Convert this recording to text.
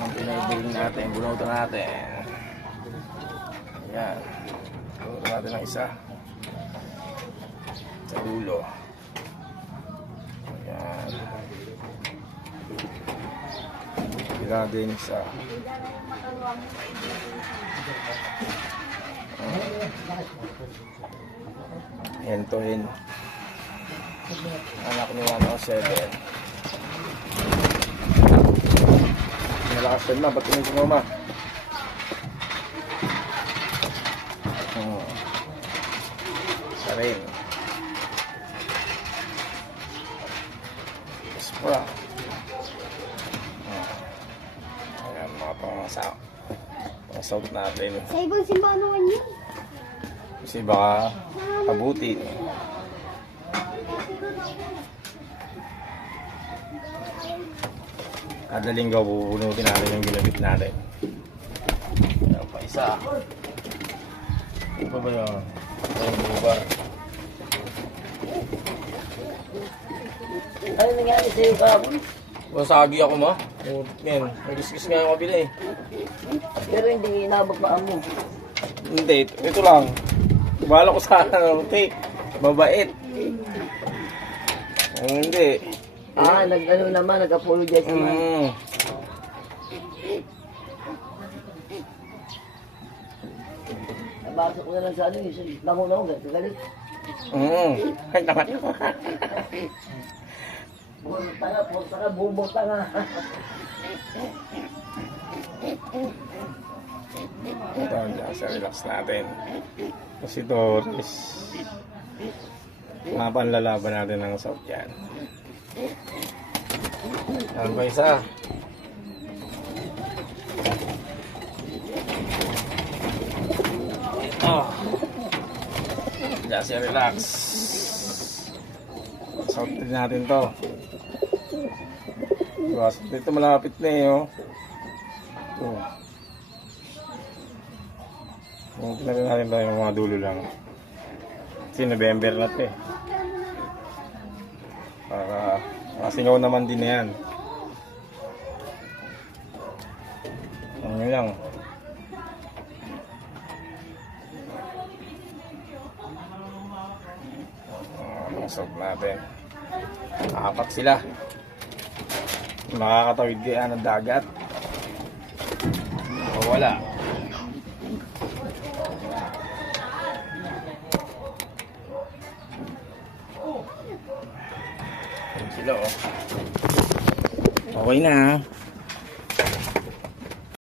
Ang pinaibigin natin, bunutan natin. Ayan. Bunutan natin ang isa. Sa dulo. Ayan. Kailangan din isa. Hentohin. Anak ni 107. Malakas yan na, ba't tingin si mama? Isa rin. Spra. Ayan, mga pangasaw. Pangasaw natin. Sa ibang simbahan yun. Kasi baka kabuti. Kada linggo pupunutin natin yung ginamit natin. Ayan pa isa. Ano pa ba yun? Ayan ba? Ano nangyari sa'yo kahapon? Masagi ako ma. Yan, nagkis-kis nga yung kabila eh. Pero hindi inabot pa mo. Hindi, ito lang. Bahala ko sa tape. Mabait. Hindi. Nag-ano naman, nag-apologize naman. Nabasa ko na lang sa ano, lango-lango, galit. Ay, tapat ko. Puro tanga, bubo tanga. Ito, sa relax natin. Kasi Doris. Mapanlalaban natin ng south yan. Ano ba isa? Just relax. South din natin to. Dito malapit na eh oh. Ito. Tingnan natin tayo ng mga dulo lang. Kasi November na ito eh. Para masingaw naman din na yan. Ano lang. Masok natin. Apat sila. Makakatawid kaya ng dagat. O wala. Sila oh. Okay na.